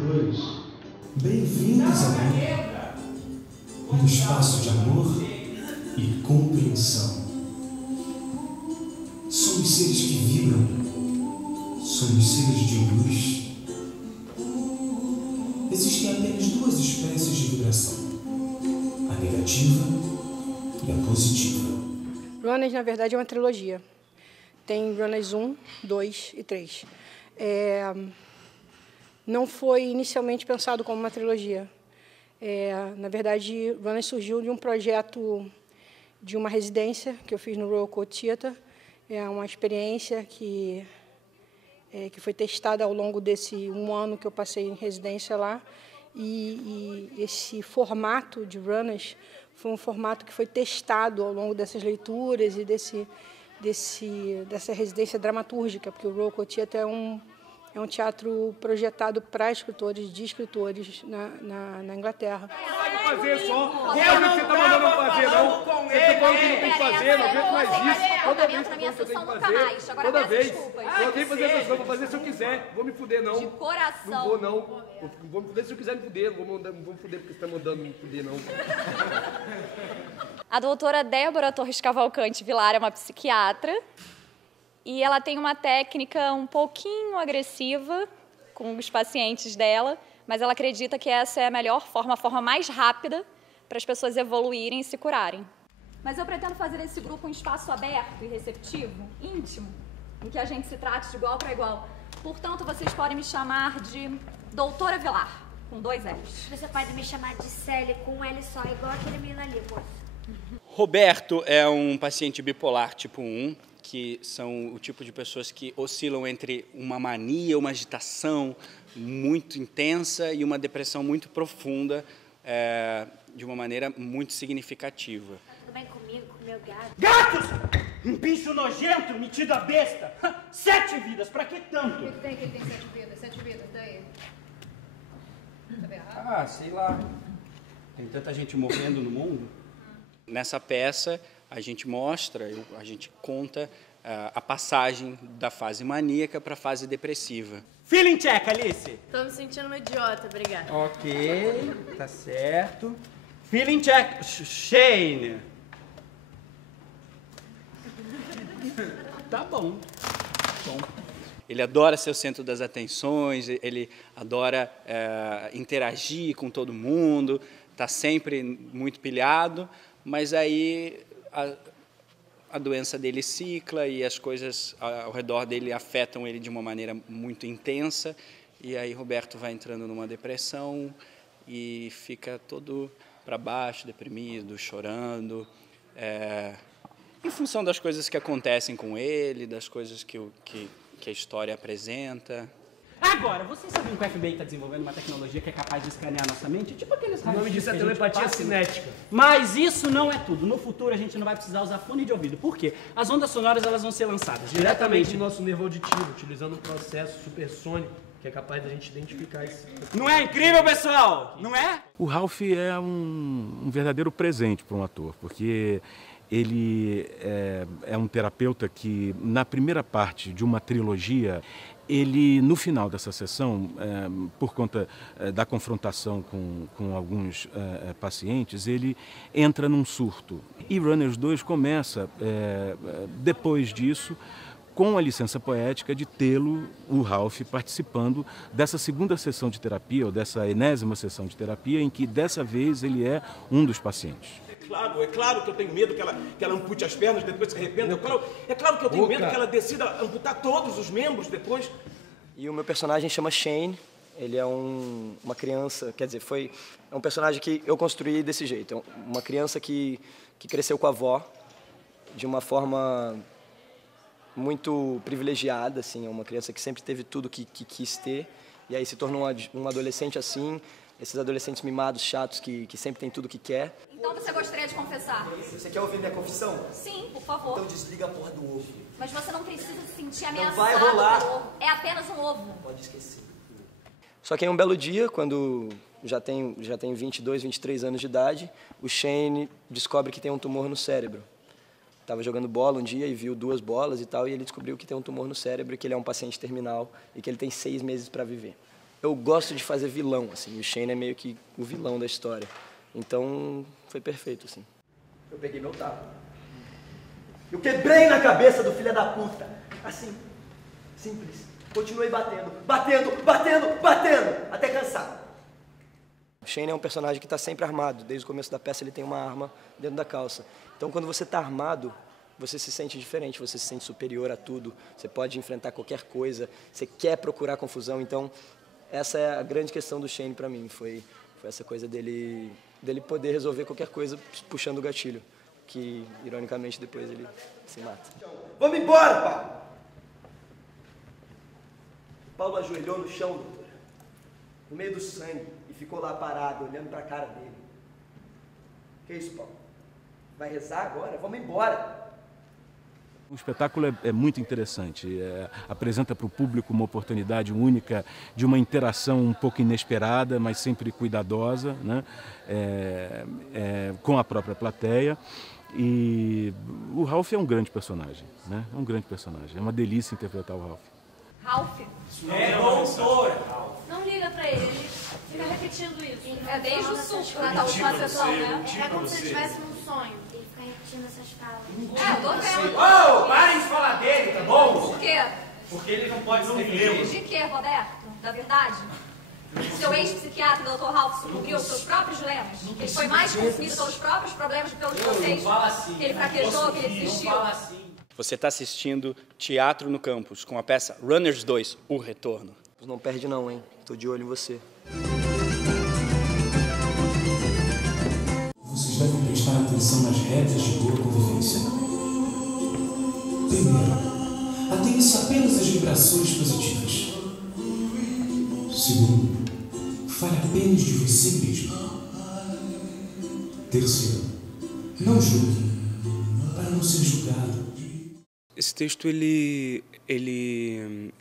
instrutores. Bem-vindos ao mundo, um espaço de amor e compreensão. Somos seres que vibram, somos seres de luz. Existem apenas duas espécies de vibração, a negativa e a positiva. Runners, na verdade, é uma trilogia. Tem Runners 1, 2 e 3. Não foi inicialmente pensado como uma trilogia. Na verdade, Runners surgiu de um projeto de uma residência que eu fiz no Royal Court Theatre. É uma experiência que foi testada ao longo desse um ano que eu passei em residência lá. E esse formato de Runners foi um formato que foi testado ao longo dessas leituras e dessa residência dramatúrgica, porque o Royal Court Theatre é um teatro projetado para escritores, de escritores na Inglaterra. Pode fazer só. Não é o que você está mandando eu fazer, não. Você está falando que não tem que fazer, não aguento mais isso. Toda vez que eu tenho que fazer, toda vez. Eu tenho que fazer essa sessão, vou fazer se eu quiser. Vou me fuder, não. De coração. Não vou, não. Vou me fuder se eu quiser me fuder. Não vou me fuder porque você está mandando me fuder, não. A doutora Débora Torres Cavalcante Vilar é uma psiquiatra e ela tem uma técnica um pouquinho agressiva com os pacientes dela, mas ela acredita que essa é a melhor forma, a forma mais rápida para as pessoas evoluírem e se curarem. Mas eu pretendo fazer desse grupo um espaço aberto e receptivo, íntimo, em que a gente se trate de igual para igual. Portanto, vocês podem me chamar de Doutora Vilar, com 2 L's. Você pode me chamar de Célia com um L só, igual aquele menino ali, pô. Roberto é um paciente bipolar tipo 1, que são o tipo de pessoas que oscilam entre uma mania, uma agitação muito intensa e uma depressão muito profunda, de uma maneira muito significativa. Tudo bem comigo, com meu gato? Gatos! Um bicho nojento, metido a besta! 7 vidas, pra que tanto? O que tem que ele tem 7 vidas? 7 vidas, daí? Tá bem errado? Ah, sei lá. Tem tanta gente morrendo no mundo. Nessa peça, a gente mostra, a gente conta a passagem da fase maníaca para a fase depressiva. Feeling check, Alice. Tô me sentindo uma idiota, obrigada. Ok, tá certo. Feeling check, Shane. Tá bom. Ele adora ser o centro das atenções, ele adora interagir com todo mundo, está sempre muito pilhado, mas aí a doença dele cicla e as coisas ao redor dele afetam ele de uma maneira muito intensa, e aí Roberto vai entrando numa depressão e fica todo para baixo, deprimido, chorando, em função das coisas que acontecem com ele, das coisas que a história apresenta. Agora, vocês sabiam que o FBI está desenvolvendo uma tecnologia que é capaz de escanear nossa mente? Tipo aqueles O nome disso é telepatia cinética. Mas isso não é tudo. No futuro, a gente não vai precisar usar fone de ouvido. Por quê? As ondas sonoras elas vão ser lançadas diretamente no nosso nervo auditivo, utilizando um processo supersônico que é capaz da gente identificar isso. Não é incrível, pessoal? Não é? O Ralph é um verdadeiro presente para um ator, porque ele é um terapeuta que, na primeira parte de uma trilogia, ele, no final dessa sessão, por conta da confrontação com alguns pacientes, ele entra num surto. E Runners 2 começa, depois disso, com a licença poética de tê-lo, o Ralph, participando dessa segunda sessão de terapia, ou dessa enésima sessão de terapia, em que, dessa vez, ele é um dos pacientes. É claro que eu tenho medo que ela ampute as pernas, depois se arrependa. É claro que eu tenho medo que ela decida amputar todos os membros depois. E o meu personagem chama Shane. Ele é uma criança, quer dizer, é um personagem que eu construí desse jeito. É uma criança que cresceu com a avó de uma forma muito privilegiada, assim. É uma criança que sempre teve tudo que quis ter. E aí se tornou um adolescente assim. Esses adolescentes mimados, chatos, que sempre tem tudo que quer. Então você gostaria de confessar? Você quer ouvir minha confissão? Sim, por favor. Então desliga a porra do ovo. Mas você não precisa se sentir ameaçado vai rolar. pelo ovo. É apenas um ovo. Pode esquecer. Só que em um belo dia, quando já tem 22, 23 anos de idade, o Shane descobre que tem um tumor no cérebro. Estava jogando bola um dia e viu 2 bolas e tal, e ele descobriu que tem um tumor no cérebro, que ele é um paciente terminal e que ele tem 6 meses para viver. eu gosto de fazer vilão, assim. O Shane é meio que o vilão da história. Então, foi perfeito, assim. Eu peguei meu tapa. Eu quebrei na cabeça do filho da puta. Assim, simples. Continuei batendo, até cansar. O Shane é um personagem que está sempre armado. Desde o começo da peça ele tem uma arma dentro da calça. Então, quando você está armado, você se sente diferente, você se sente superior a tudo. Você pode enfrentar qualquer coisa, você quer procurar confusão. Então, essa é a grande questão do Shane para mim. Foi essa coisa dele poder resolver qualquer coisa puxando o gatilho. Que, ironicamente, depois ele se mata. Vamos embora, Paulo! Paulo ajoelhou no chão, doutora, no meio do sangue, e ficou lá parado, olhando para a cara dele. Que isso, Paulo? Vai rezar agora? Vamos embora! O espetáculo é muito interessante, apresenta para o público uma oportunidade única de uma interação um pouco inesperada, mas sempre cuidadosa, né? Com a própria plateia. E o Ralph é um grande personagem, né? É um grande personagem, é uma delícia interpretar o Ralph. Ralph? É, doutora! Não liga pra ele fica repetindo isso. É desde o susto na última sessão, né? É como se ele estivesse num sonho. Ele fica repetindo essas falas. Eu tô vendo. Ô, parem de falar dele, tá bom? Por quê? Porque ele não pode se defender. De quê, Roberto? Da verdade? Seu ex-psiquiatra, Dr. Ralph, descobriu os seus próprios dilemas. Ele foi mais consumido pelos próprios problemas do que pelos de vocês. Que ele fraquejou, que ele desistiu. Você está assistindo Teatro no Campus, com a peça Runners 2, O Retorno. Não perde não, hein? Tô de olho em você. Vocês devem prestar atenção nas regras de boa convivência. Primeiro, atenha-se apenas às vibrações positivas. Segundo, fale apenas de você mesmo. Terceiro, não julgue, para não ser julgado. Esse texto, ele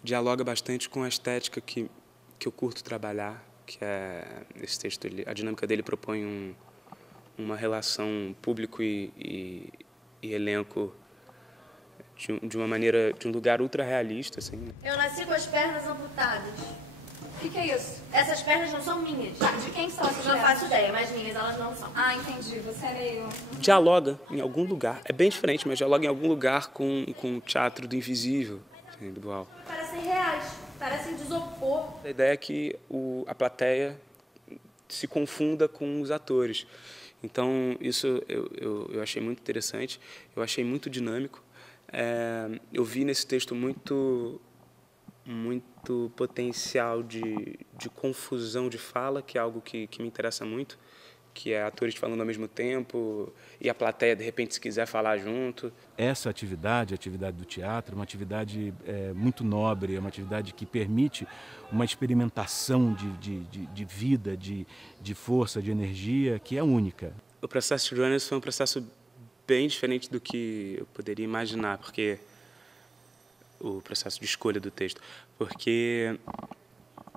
dialoga bastante com a estética que eu curto trabalhar, que é esse texto, a dinâmica dele propõe uma relação público e elenco de uma maneira, de um lugar ultra realista, assim. Eu nasci com as pernas amputadas. O que é isso? Essas pernas não são minhas. Tá, de quem são essas Não pernas? faço ideia, mas minhas elas não são. Ah, entendi. Você é meio... Dialoga em algum lugar, é bem diferente, mas dialoga em algum lugar com o teatro do invisível, do Boal. Parecem reais, parecem de isopor. A ideia é que a plateia se confunda com os atores. Então, isso eu achei muito interessante, eu achei muito dinâmico. Eu vi nesse texto muito potencial de confusão de fala, que é algo que me interessa muito, que é atores falando ao mesmo tempo e a plateia, de repente, se quiser falar junto. Essa atividade, a atividade do teatro, é uma atividade muito nobre, é uma atividade que permite uma experimentação de vida, de força, de energia, que é única. O processo de Runners foi um processo bem diferente do que eu poderia imaginar, porque o processo de escolha do texto, porque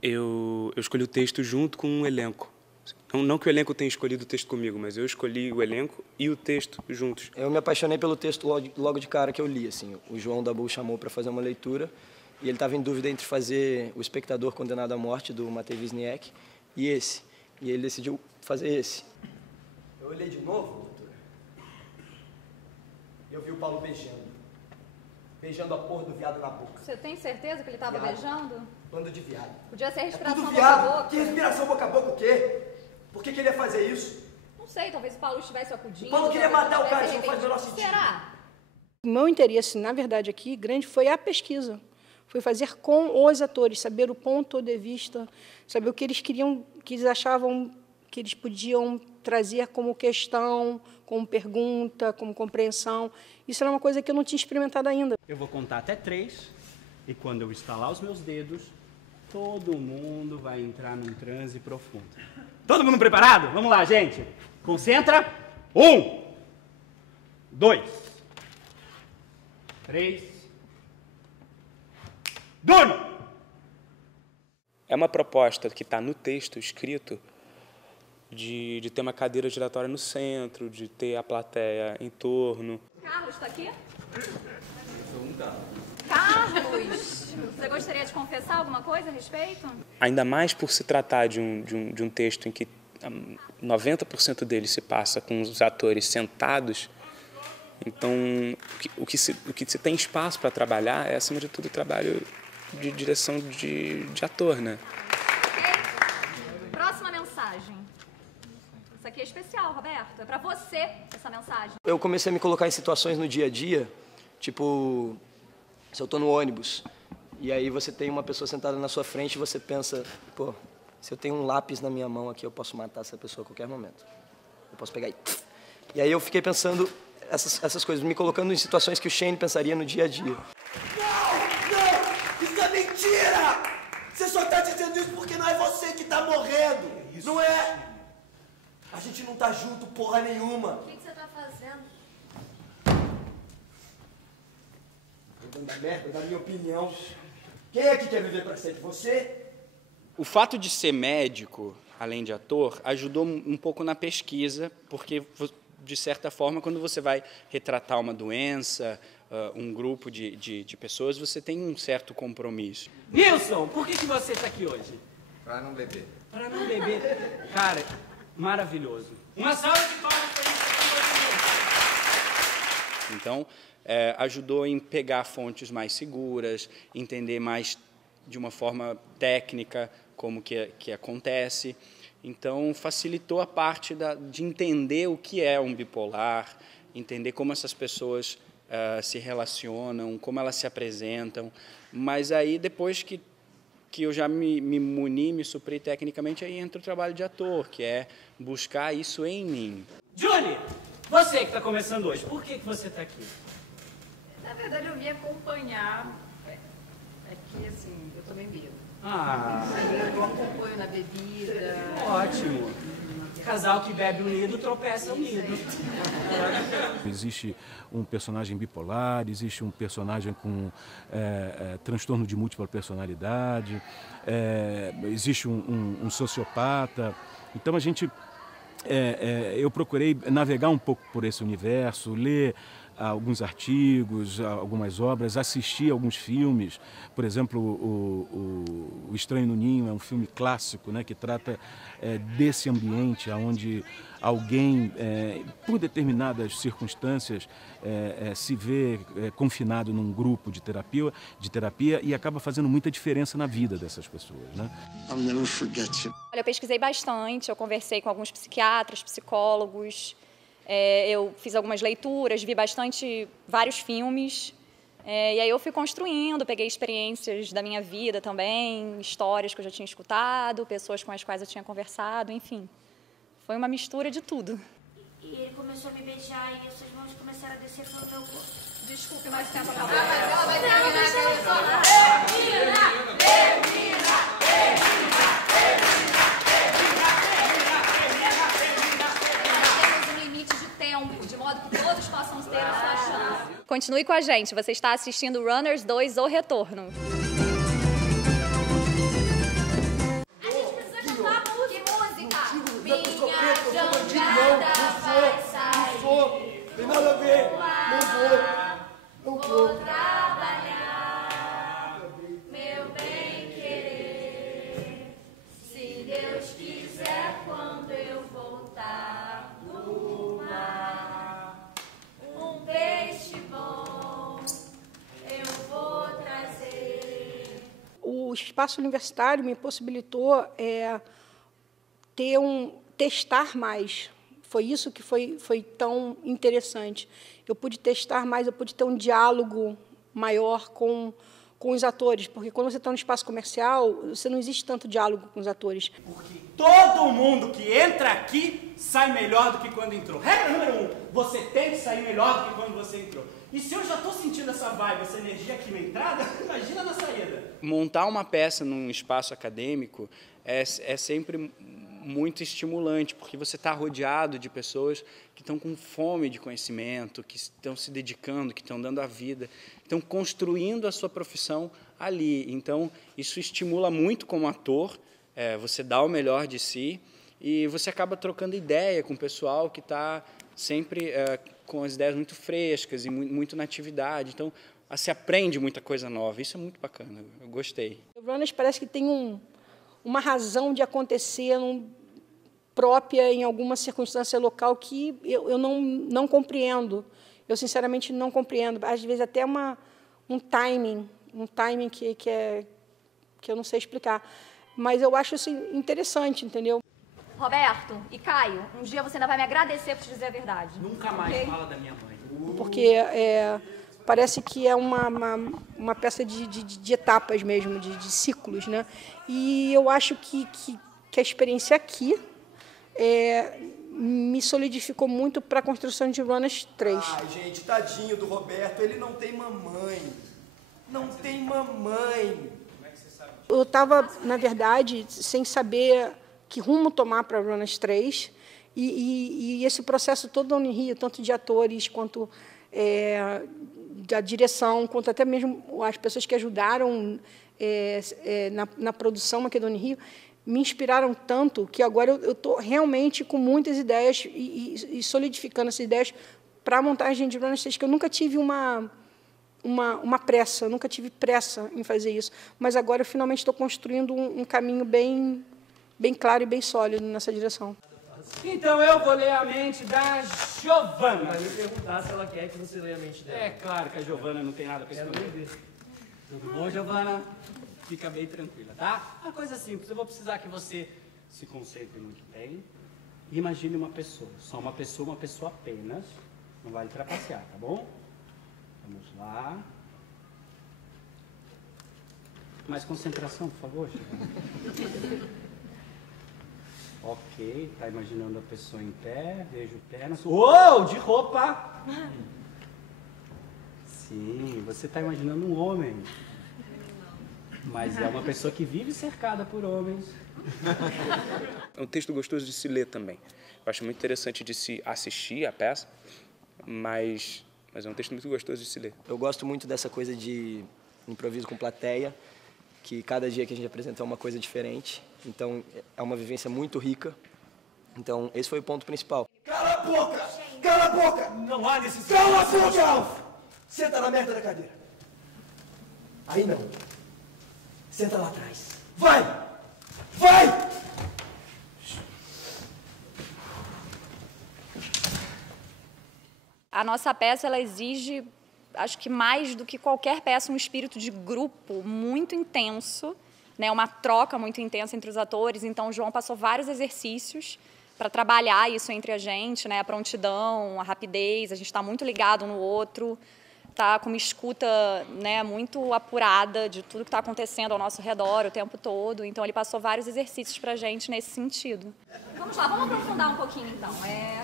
eu escolhi o texto junto com um elenco. Não que o elenco tenha escolhido o texto comigo, mas eu escolhi o elenco e o texto juntos. Eu me apaixonei pelo texto logo de cara que eu li, assim. O João Dabu chamou para fazer uma leitura e ele estava em dúvida entre fazer O Espectador Condenado à Morte, do Matei Wisniewski, e esse. E ele decidiu fazer esse. Eu olhei de novo, doutora, e eu vi o Paulo beijando a porra do viado na boca. Você tem certeza que ele estava beijando? Bando de viado. Podia ser respiração tudo boca a viado. boca. Que respiração boca a boca o quê? Por que ele ia fazer isso? Não sei, talvez o Paulo estivesse acudindo. O Paulo queria talvez matar o cara, estivesse isso não faz o menor sentido. Será? O meu interesse, na verdade, aqui, grande, foi a pesquisa. Foi fazer com os atores, saber o ponto de vista, saber o que eles queriam, que eles achavam que eles podiam trazer como questão, como pergunta, como compreensão. Isso era uma coisa que eu não tinha experimentado ainda. Eu vou contar até 3, e quando eu estalar os meus dedos, todo mundo vai entrar num transe profundo. Todo mundo preparado? Vamos lá, gente. Concentra. 1, 2, 3. Durma! É uma proposta que está no texto escrito de ter uma cadeira giratória no centro, de ter a plateia em torno. Carlos está aqui? Sou um carro. Carlos, você gostaria de confessar alguma coisa a respeito? Ainda mais por se tratar de um texto em que 90% dele se passa com os atores sentados, então o que se tem espaço para trabalhar é, acima de tudo, o trabalho de direção de ator, né? Próxima mensagem. Isso aqui é especial, Roberto. É para você essa mensagem. Eu comecei a me colocar em situações no dia a dia, tipo, se eu tô no ônibus, e aí você tem uma pessoa sentada na sua frente e você pensa, pô, se eu tenho um lápis na minha mão aqui, eu posso matar essa pessoa a qualquer momento. Eu posso pegar e aí eu fiquei pensando essas coisas, me colocando em situações que o Shane pensaria no dia a dia. Não! Isso é mentira! Você só tá dizendo isso porque não é você que tá morrendo, não é? A gente não tá junto porra nenhuma. O que você tá fazendo? Tô dando a merda da minha opinião. Quem é que quer viver pra sempre? Você? O fato de ser médico, além de ator, ajudou um pouco na pesquisa, porque, de certa forma, quando você vai retratar uma doença, um grupo de pessoas, você tem um certo compromisso. Nilson, por que você está aqui hoje? Para não beber. Para não beber. Cara, maravilhoso. Uma salva de palmas para isso. Então, ajudou em pegar fontes mais seguras, entender mais de uma forma técnica como que acontece. Então, facilitou a parte de entender o que é um bipolar, entender como essas pessoas se relacionam, como elas se apresentam. Mas aí, depois que eu já me muni, me supri tecnicamente, aí entra o trabalho de ator, que é buscar isso em mim. Julie, você que está começando hoje, por que você está aqui? Na verdade, eu vim acompanhar. É que, assim, eu também bebo. Ah. Eu acompanho na bebida. Ótimo. Casal que bebe unido, tropeça unido. Existe um personagem bipolar, existe um personagem com transtorno de múltipla personalidade, existe um sociopata. Então eu procurei navegar um pouco por esse universo, ler alguns artigos, algumas obras, assistir alguns filmes. Por exemplo, o Estranho no Ninho é um filme clássico, né, que trata desse ambiente onde alguém, por determinadas circunstâncias, se vê confinado num grupo de terapia e acaba fazendo muita diferença na vida dessas pessoas, né? I'll never forget you. Olha, eu pesquisei bastante, eu conversei com alguns psiquiatras, psicólogos, eu fiz algumas leituras, vi vários filmes, e aí eu fui construindo, peguei experiências da minha vida também, histórias que eu já tinha escutado, pessoas com as quais eu tinha conversado, enfim. Foi uma mistura de tudo. E ele começou a me beijar e as suas mãos começaram a descer pelo meu corpo. Desculpe, mas tempo acabou. Mas ela vai terminar. Continue com a gente, você está assistindo Runners 2, O Retorno. A gente precisa cantar música. Minha jangada vai sair. Não sou. Tem nada a ver. Não vou. Vou trabalhar, meu bem querer. Se Deus quiser, quando eu voltar do mar, um peixe bom eu vou trazer. O espaço universitário me possibilitou testar mais. Foi isso que foi tão interessante. Eu pude testar mais, eu pude ter um diálogo maior com os atores, porque quando você está no espaço comercial, você não existe tanto diálogo com os atores. Porque todo mundo que entra aqui sai melhor do que quando entrou. Regra número 1, você tem que sair melhor do que quando você entrou. E se eu já estou sentindo essa vibe, essa energia aqui na entrada, imagina na saída. Montar uma peça num espaço acadêmico é sempre muito estimulante, porque você está rodeado de pessoas que estão com fome de conhecimento, que estão se dedicando, que estão dando a vida, estão construindo a sua profissão ali. Então, isso estimula muito como ator, você dá o melhor de si e você acaba trocando ideia com o pessoal que está sempre com as ideias muito frescas e muito na atividade. Então, se aprende muita coisa nova. Isso é muito bacana, eu gostei. O Runners parece que tem uma razão de acontecer própria em alguma circunstância local que eu não compreendo. Eu, sinceramente, não compreendo. Às vezes, até um timing que eu não sei explicar. Mas eu acho isso interessante, entendeu? Roberto e Caio, um dia você ainda vai me agradecer por te dizer a verdade. Nunca mais fala da minha mãe. Porque parece que é uma peça de etapas mesmo, de ciclos, né? E eu acho que a experiência aqui me solidificou muito para a construção de Runners 3. Ai, gente, tadinho do Roberto, ele não tem mamãe. Não tem mamãe. Eu estava, na verdade, sem saber que rumo tomar para Runners 3, e esse processo todo da Unirio, tanto de atores, quanto da direção, quanto até mesmo as pessoas que ajudaram na produção aqui da Unirio, me inspiraram tanto que agora eu estou realmente com muitas ideias e solidificando essas ideias para a montagem de Runners 3, que eu nunca tive uma pressa, eu nunca tive pressa em fazer isso, mas agora eu finalmente estou construindo um caminho bem claro e bem sólido nessa direção. Então eu vou ler a mente da Giovana. Vai me perguntar se ela quer que você leia a mente dela. É claro que a Giovana não tem nada para esconder. Tudo bom, Giovana? Fica bem tranquila, tá? Uma coisa simples, eu vou precisar que você se concentre muito bem. Imagine uma pessoa, só uma pessoa apenas. Não vale trapacear, tá bom? Vamos lá. Mais concentração, por favor, Giovana. Ok, tá imaginando a pessoa em pé, vejo pernas. Uou, de roupa! Sim, você tá imaginando um homem. Mas é uma pessoa que vive cercada por homens. É um texto gostoso de se ler também. Eu acho muito interessante de se assistir a peça, mas é um texto muito gostoso de se ler. Eu gosto muito dessa coisa de improviso com plateia, que cada dia que a gente apresenta é uma coisa diferente. Então, é uma vivência muito rica. Então, esse foi o ponto principal. Cala a boca! Cala a boca! Não há necessidade. Cala a boca, Alf! Senta na merda da cadeira. Aí não. Senta lá atrás. Vai! Vai! A nossa peça, ela exige, acho que mais do que qualquer peça, um espírito de grupo muito intenso, né? Uma troca muito intensa entre os atores. Então, o João passou vários exercícios para trabalhar isso entre a gente, né? A prontidão, a rapidez, a gente está muito ligado no outro, está com uma escuta, né, muito apurada de tudo que está acontecendo ao nosso redor o tempo todo. Então, ele passou vários exercícios para a gente nesse sentido. Vamos lá, vamos aprofundar um pouquinho, então.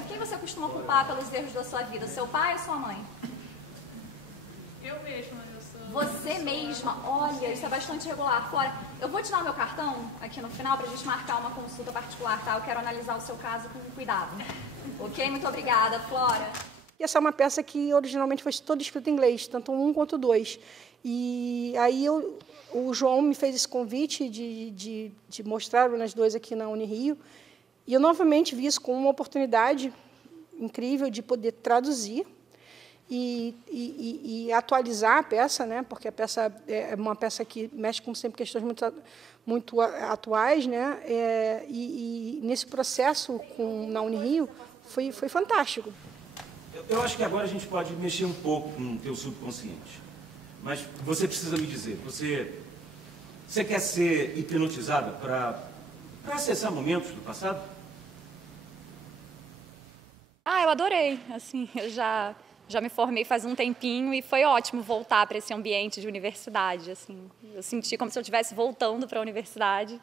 Quem você costuma culpar pelos erros da sua vida? Seu pai ou sua mãe? Eu mesma, eu sou... Você mesma? Olha, isso é bastante regular. Flora, eu vou te dar o meu cartão aqui no final para a gente marcar uma consulta particular, tá? Eu quero analisar o seu caso com cuidado. Ok? Muito obrigada, Flora. E essa é uma peça que originalmente foi toda escrita em inglês, tanto um quanto o 2. E aí o João me fez esse convite de mostrar nas 2 aqui na Unirio. E eu novamente vi isso como uma oportunidade incrível de poder traduzir e atualizar a peça, né? Porque a peça é uma peça que mexe com sempre questões muito atuais, né? E nesse processo na Unirio foi fantástico. Eu acho que agora a gente pode mexer um pouco com o teu subconsciente. Mas você precisa me dizer, você quer ser hipnotizada para acessar momentos do passado? Eu adorei. Assim, eu já me formei faz um tempinho e foi ótimo voltar para esse ambiente de universidade. Assim, eu senti como se eu estivesse voltando para a universidade.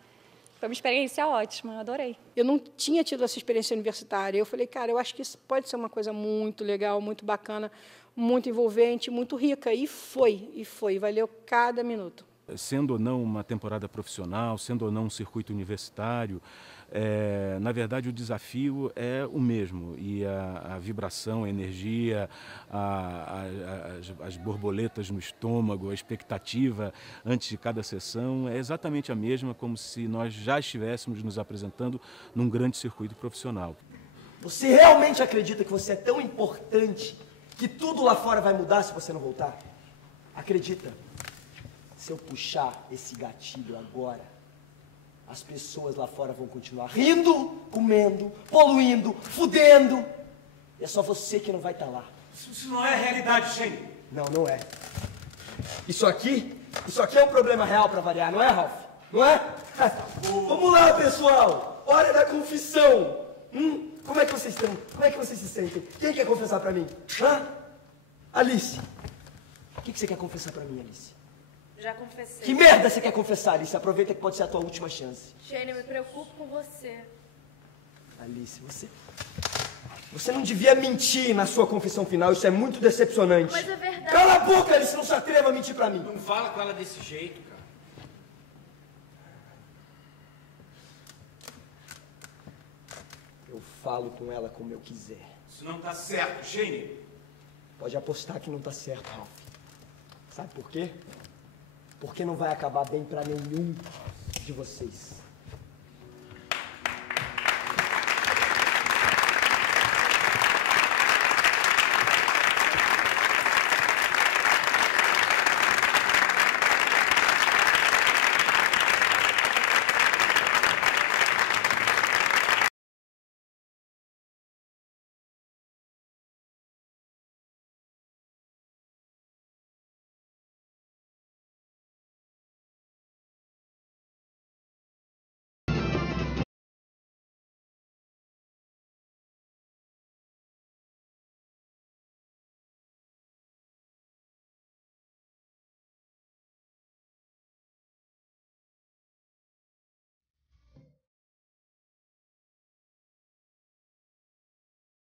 Foi uma experiência ótima, adorei. Eu não tinha tido essa experiência universitária. Eu falei, cara, eu acho que isso pode ser uma coisa muito legal, muito bacana, muito envolvente, muito rica. E foi. Valeu cada minuto. Sendo ou não uma temporada profissional, sendo ou não um circuito universitário, na verdade o desafio é o mesmo. E a vibração, a energia, as borboletas no estômago, a expectativa antes de cada sessão é exatamente a mesma, como se nós já estivéssemos nos apresentando num grande circuito profissional. Você realmente acredita que você é tão importante que tudo lá fora vai mudar se você não voltar? Acredita, se eu puxar esse gatilho agora, as pessoas lá fora vão continuar rindo, comendo, poluindo, fudendo. E é só você que não vai estar lá. Isso não é a realidade, Shane. Não, não é. Isso aqui é um problema real pra variar, não é, Ralph? Não é? Vamos lá, pessoal. Hora da confissão. Como é que vocês estão? Como é que vocês se sentem? Quem quer confessar pra mim? Hã? Alice. O que você quer confessar pra mim, Alice? Já confessei. Que merda você quer confessar, Alice? Aproveita que pode ser a tua última chance. Shane, eu me preocupo com você. Alice, você não devia mentir na sua confissão final. Isso é muito decepcionante. Mas é verdade. Cala a boca, Alice. Não se atreva a mentir pra mim. Não fala com ela desse jeito, cara. Eu falo com ela como eu quiser. Isso não tá certo, Shane. Pode apostar que não tá certo, Ralph. Sabe por quê? Porque não vai acabar bem pra nenhum de vocês.